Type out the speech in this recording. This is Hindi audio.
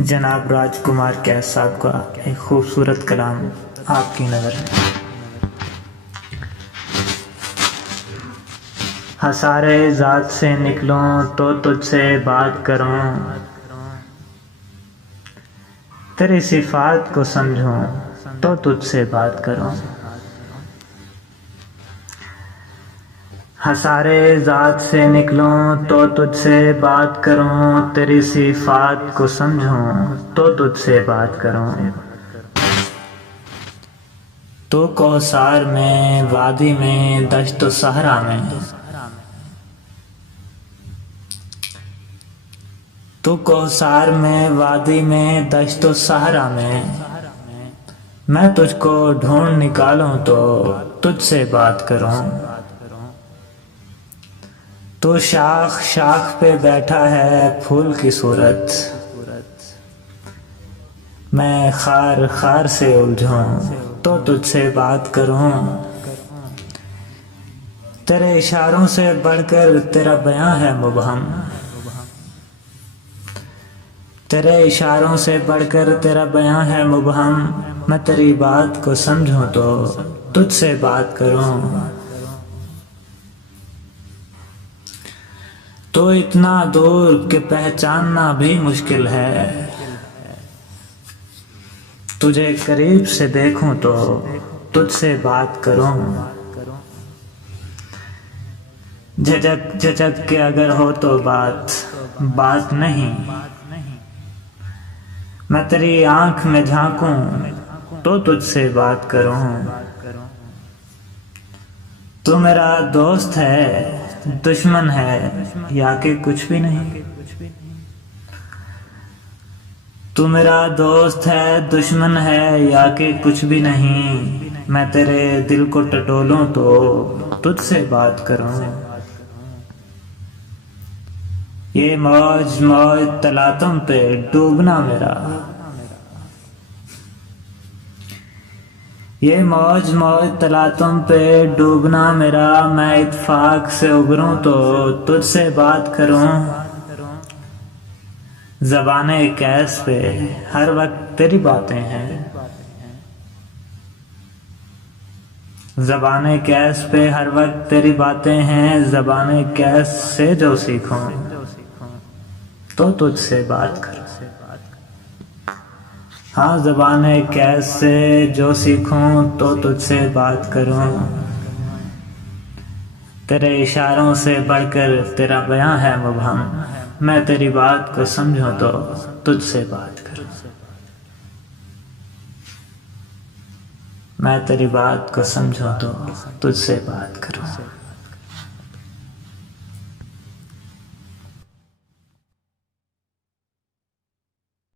जनाब राजकुमार कैफ साहब का एक खूबसूरत कलाम आपकी नज़र में। हसारे ज़ात से निकलूं तो तुझसे बात करूं, तेरी सिफात को समझूं तो तुझसे बात करूं। हसारे ज़ात से निकलूं तो तुझसे बात करूं, तेरी सिफात को समझूं तो तुझसे बात करूं। तो कौसार में, वादी में, दश्त सहरा में, तो कौसार में, वादी में, दश्त सहरा में, मैं तुझको ढूंढ निकालूं तो तुझसे बात करूं। तो शाख शाख पे बैठा है फूल की सूरत, मैं खार खार से उलझूं तो तुझसे बात करूं। तेरे इशारों से बढ़कर तेरा बयां है मुबहम, तेरे इशारों से बढ़कर तेरा बयां है मुबहम। मैं तेरी बात को समझूं तो तुझसे बात करूं। तो इतना दूर कि पहचानना भी मुश्किल है, तुझे करीब से देखूं तो तुझसे बात करूं। झिझक झिझक के अगर हो तो बात नहीं, मैं तेरी आंख में झांकूं तो तुझसे बात करूं। तू मेरा दोस्त है दुश्मन है या कि कुछ भी नहीं, तू मेरा दोस्त है दुश्मन है या कि कुछ भी नहीं। मैं तेरे दिल को टटोलूं तो तुझसे बात करूं। ये मौज मौज तलातम पे डूबना मेरा, ये मौज मौज तलातम पे डूबना मेरा। मैं इत्फाक से उभरूं तो तुझसे बात करूं। ज़बाने कैस पे हर वक्त तेरी बातें हैं, ज़बाने कैस पे हर वक्त तेरी बातें हैं। ज़बाने कैस से जो सीखूं तो तुझसे बात करूं। हाँ, ज़बाने कैस से जो सीखूं तो तुझसे बात करूं। तेरे इशारों से बढ़कर तेरा बयां है मुबहम, मैं तेरी बात को समझूं तो तुझसे बात करूं। मैं तेरी बात को समझूं तो तुझसे बात करूं।